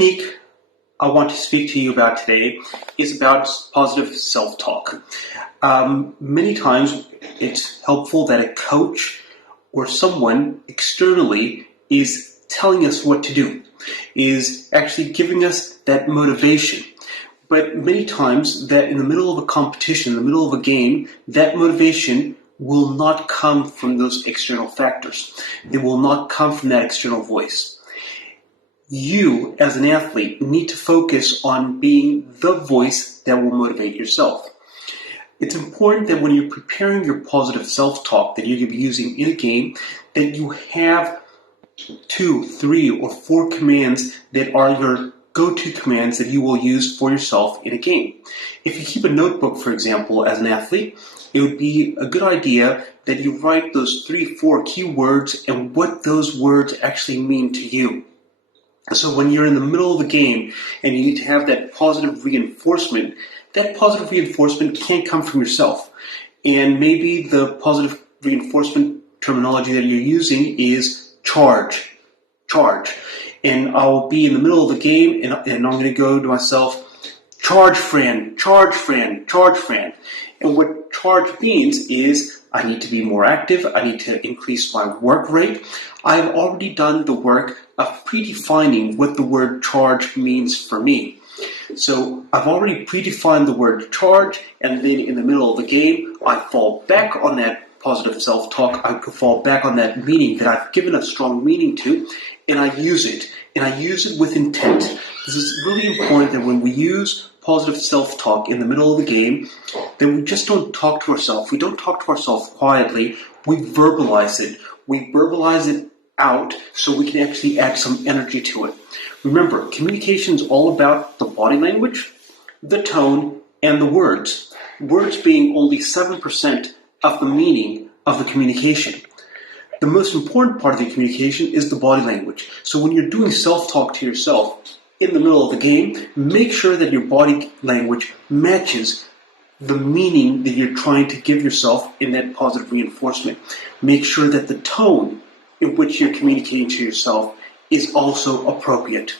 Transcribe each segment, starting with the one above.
technique I want to speak to you about today is about positive self-talk. Many times it's helpful that a coach or someone externally is telling us what to do, is actually giving us that motivation. But many times that in the middle of a competition, in the middle of a game, that motivation will not come from those external factors. It will not come from that external voice. You, as an athlete, need to focus on being the voice that will motivate yourself. It's important that when you're preparing your positive self-talk that you're going to be using in a game, that you have 2, 3, or 4 commands that are your go-to commands that you will use for yourself in a game. If you keep a notebook, for example, as an athlete, it would be a good idea that you write those 3, 4 key words and what those words actually mean to you. So when you're in the middle of a game and you need to have that positive reinforcement can't come from yourself. And maybe the positive reinforcement terminology that you're using is charge. And I'll be in the middle of the game and I'm going to go to myself, charge, Fran. And what charge means is I need to be more active, I need to increase my work rate. I've already done the work of predefining what the word charge means for me. So I've already predefined the word charge, and then in the middle of the game, I fall back on that positive self-talk. I could fall back on that meaning that I've given a strong meaning to, and I use it. And I use it with intent. This is really important that when we use positive self-talk in the middle of the game, that we just don't talk to ourselves. We don't talk to ourselves quietly. We verbalize it. We verbalize it out so we can actually add some energy to it. Remember, communication is all about the body language, the tone, and the words. Words being only 7% of the meaning of the communication. The most important part of the communication is the body language. So when you're doing self-talk to yourself in the middle of the game, make sure that your body language matches the meaning that you're trying to give yourself in that positive reinforcement. Make sure that the tone in which you're communicating to yourself is also appropriate.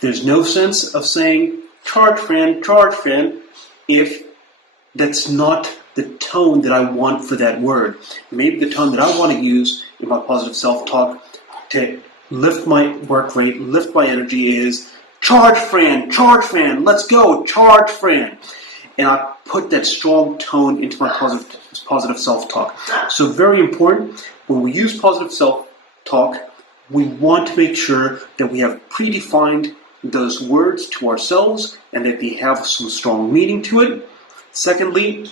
There's no sense of saying, charge, Fran, if that's not the tone that I want for that word. Maybe the tone that I want to use in my positive self-talk to lift my work rate, lift my energy is, charge, Fran, let's go, charge, Fran. And I put that strong tone into my positive self-talk. So very important, when we use positive self-talk, we want to make sure that we have predefined those words to ourselves and that they have some strong meaning to it. Secondly,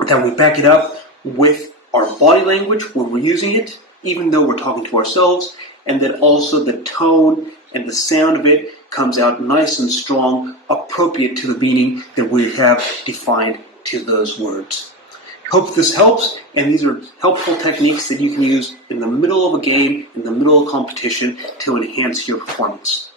that we back it up with our body language when we're using it, even though we're talking to ourselves, and that also the tone and the sound of it comes out nice and strong, appropriate to the meaning that we have defined to those words. Hope this helps, and these are helpful techniques that you can use in the middle of a game, in the middle of competition, to enhance your performance.